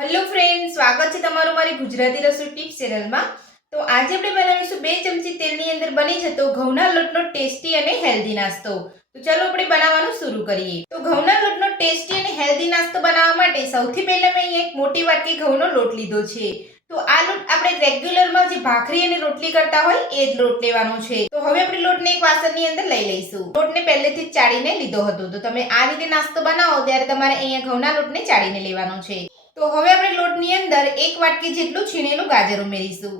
Hello friend, સ્વાગત છે તમારું મારી ગુજરાતી રસોઈ ટિપ્સ ચેનલમાં। તો આજે આપણે બનાવીશું 2 ચમચી તેલની અંદર બની જતો ઘઉંના લોટનો ટેસ્ટી અને હેલ્ધી નાસ્તો। તો ચાલો આપણે બનાવવાનું શરૂ કરીએ। તો ઘઉંના લોટનો ટેસ્ટી અને હેલ્ધી નાસ્તો બનાવવા માટે સૌથી પહેલા મેં અહીંયા એક મોટી વાટકી ઘઉંનો લોટ લીધો છે। તો આ લોટ આપણે રેગ્યુલરમાં જે ભાખરી અને રોટલી કરતા હોય એ જ લોટ લેવાનો છે। તો હવે આપણે લોટને એક વાસણની અંદર લઈ લઈશું। લોટને પહેલેથી જ ચાળીને લીધો હતો। તો તમે આ રીતે નાસ્તો બનાવો ત્યારે તમારે અહીંયા ઘઉંના લોટને ચાળીને લેવાનો છે। તો હવે આપણે લોટની અંદર એક વાટકી જેટલું છીણેલું ગાજર ઉમેરીશું।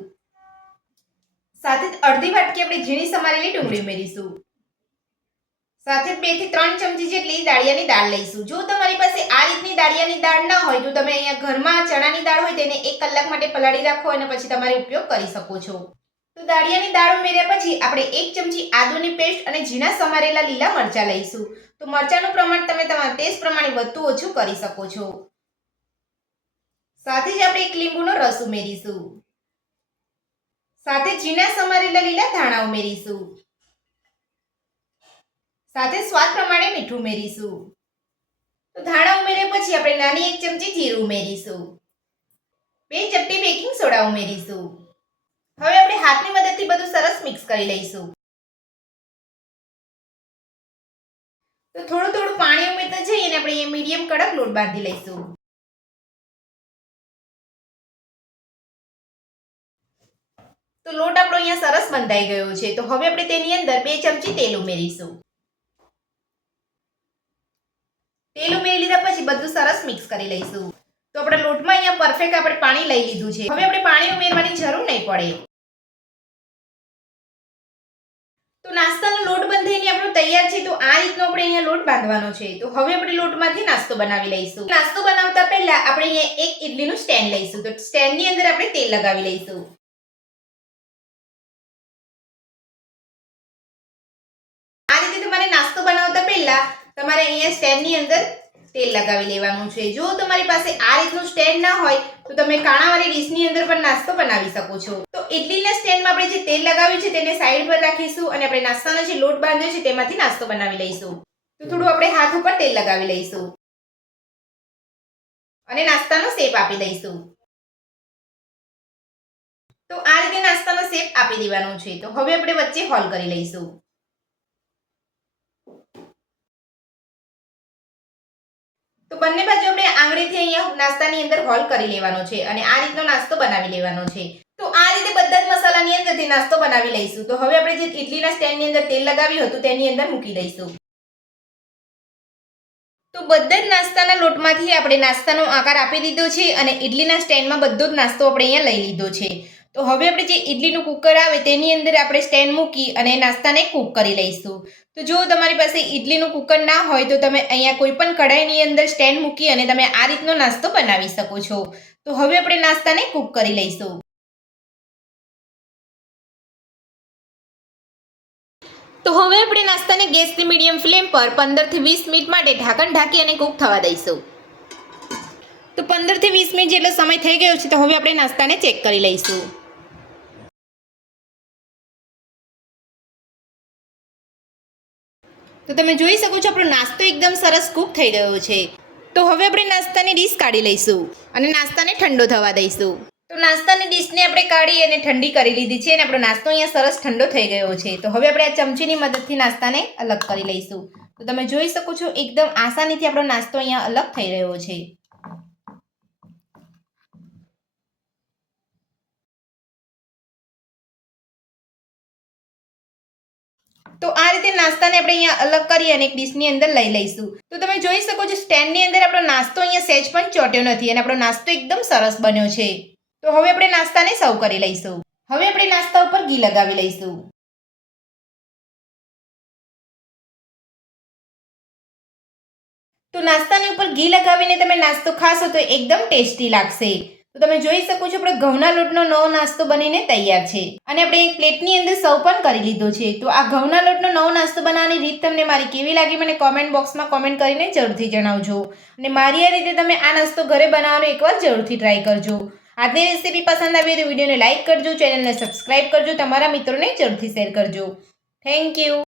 સાથે જ અડધી વાટકી આપણે ઝીણી સમારેલી ડુંગળી ઉમેરીશું। સાથે 2 થી 3 ચમચી જેટલી દાળિયાની દાળ લઈશું। જો તમારી પાસે આ રીતની દાળિયાની દાળ ના હોય તો તમે અહીંયા ઘરમાં ચણાની દાળ હોય તેને 1 કલાક માટે પલાળી રાખો અને પછી તમારે ઉપયોગ કરી શકો છો। તો દાળિયાની દાળ ઉમેર્યા પછી આપણે 1 ચમચી આદુની પેસ્ટ અને ઝીણા સમારેલા લીલા મરચાં લઈશું। તો મરચાંનું પ્રમાણ તમે તમારા ટેસ્ટ પ્રમાણે વધુ ઓછું કરી શકો છો। સાથે જ આપણે 1 લીંબુનો રસ ઉમેરીશું। સાથે ઝીણા સમારેલા લીલા ધાણા ઉમેરીશું। સાથે સ્વાદ પ્રમાણે મીઠું ઉમેરીશું। તો ધાણા ઉમેર્યા પછી આપણે નાની 1 ચમચી જીરું ઉમેરીશું। 2 ચપટી બેકિંગ સોડા ઉમેરીશું। હવે આપણે હાથની મદદથી બધું સરસ મિક્સ કરી લઈશું। તો થોડું થોડું પાણી ઉમેરતા જઈને આપણે અહીંયા મીડિયમ કડક લોટ બાંધી લઈશું। તો લોટ આપણો અહીંયા સરસ બંધાઈ ગયો છે। તો હવે આપણે તેની અંદર 2 ચમચી તેલ ઉમેરીશું। તેલ ઉમેરી લીધા પછી બધું સરસ મિક્સ કરી લઈશું। તો આપણે લોટમાં અહીંયા પરફેક્ટ આપણે પાણી લઈ લીધું છે। હવે આપણે પાણી ઉમેરવાની જરૂર નહીં પડે। તો નાસ્તાનો લોટ બંધાઈને આપણો તૈયાર છે। તો આ રીતનો આપણે અહીંયા લોટ બાંધવાનો છે। તો હવે આપણે લોટમાંથી નાસ્તો બનાવી લઈશું। નાસ્તો બનાવતા પહેલા આપણે અહીંયા એક ઇડલીનું સ્ટેન્ડ લઈશું। તો સ્ટેન્ડની અંદર આપણે તેલ લગાવી લઈશું। તમારે નાસ્તો બનાવતા પહેલા તમારે અહીંયા સ્ટેન્ડની અંદર તેલ લગાવી લેવાનું છે। જો તમારી પાસે આ રીતનું સ્ટેન્ડ ના હોય તો તમે કાણાવાળી ડીશની અંદર પણ નાસ્તો બનાવી શકો છો। તો ઇડલીના સ્ટેન્ડમાં આપણે જે તેલ લગાવ્યું છે તેને સાઈડ પર રાખીશું અને આપણે નાસ્તાનો જે લોટ બાંધ્યો છે તેમાંથી નાસ્તો બનાવી લઈશું। તો થોડું આપણે હાથ ઉપર તેલ લગાવી લઈશું અને નાસ્તાનો શેપ આપી દઈશું। તો આ રીતે નાસ્તાનો શેપ આપી દેવાનો છે। તો હવે આપણે વચ્ચે હોલ કરી લઈશું। તો બંને બાજુ આપણે આંગળીથી અહીંયા નાસ્તાની અંદર હોલ કરી લેવાનો છે અને આ રીતનો નાસ્તો બનાવી લેવાનો છે। તો આ રીતે બધા જ મસાલાની અંદરથી નાસ્તો બનાવી લઈશું। તો હવે આપણે જે ઇડલીના સ્ટેન્ડની અંદર તેલ લગાવ્યું હતું તેની અંદર મૂકી દઈશું। તો બધા જ નાસ્તાના લોટમાંથી આપણે નાસ્તાનો આકાર આપી દીધો છે અને ઇડલીના સ્ટેન્ડમાં બધો જ નાસ્તો આપણે અહીંયા લઈ લીધો છે। તો હવે આપણે જે ઇડલીનું કુકર આવે તેની અંદર આપણે સ્ટેન્ડ મૂકી અને નાસ્તાને કૂક કરી લઈશું। તો જો તમારી પાસે ઇડલીનું કુકર ના હોય તો તમે અહીંયા કોઈ પણ કઢાઈની અંદર સ્ટેન્ડ મૂકી અને તમે આ રીતનો નાસ્તો બનાવી શકો છો। તો હવે આપણે નાસ્તાને કૂક કરી લઈશું। તો હવે આપણે નાસ્તાને ગેસની મીડિયમ ફ્લેમ પર 15 થી 20 મિનિટ માટે ઢાંકણ ઢાંકી અને કૂક થવા દઈશું। તો 15 થી 20 મિનિટ જેટલો સમય થઈ ગયો છે। તો હવે આપણે નાસ્તાને ચેક કરી લઈશું। તો તમે જોઈ શકો છો આપણો નાસ્તો એકદમ સરસ કૂક થઈ ગયો છે। તો હવે આપણે નાસ્તાની ડીશ કાઢી લઈશું અને નાસ્તાને ઠંડો થવા દઈશું। તો નાસ્તાની ડીશને આપણે કાઢી અને ઠંડી કરી લીધી છે અને આપણો નાસ્તો અહીંયા સરસ ઠંડો થઈ ગયો છે। તો હવે આપણે આ ચમચીની મદદથી નાસ્તાને અલગ કરી લઈશું। તો તમે જોઈ શકો છો એકદમ આસાનીથી આપણો નાસ્તો અહીંયા અલગ થઈ રહ્યો છે। તો આ રીતે નાસ્તાને આપણે અહીંયા અલગ કરી અને એક ડીશની અંદર લઈ લઈશું। તો તમે જોઈ શકો છો સ્ટેન્ડની અંદર આપણો નાસ્તો અહીંયા સહેજ પણ ચોટ્યો નથી અને આપણો નાસ્તો એકદમ સરસ બન્યો છે। તો હવે આપણે નાસ્તાને સર્વ કરી લઈશું। હવે આપણે નાસ્તા ઉપર ઘી લગાવી લઈશું। તો નાસ્તાની ઉપર ઘી લગાવીને તમે નાસ્તો ખાશો તો એકદમ ટેસ્ટી લાગશે। તો તમે જોઈ શકો છો આપણે ઘઉંના લોટનો નવો નાસ્તો બનીને તૈયાર છે અને આપણે એક પ્લેટની અંદર સર્વ પણ કરી લીધો છે। તો આ ઘઉંના લોટનો નવો નાસ્તો બનાવવાની રીત તમને મારી કેવી લાગી મને કોમેન્ટ બોક્સમાં કોમેન્ટ કરીને જરૂરથી જણાવજો અને મારી આ રીતે તમે આ નાસ્તો ઘરે બનાવવાનો એકવાર જરૂરથી ટ્રાય કરજો। આજની રેસીપી પસંદ આવી તો વિડીયોને લાઇક કરજો, ચેનલને સબસ્ક્રાઇબ કરજો, તમારા મિત્રોને જરૂરથી શેર કરજો। Thank you.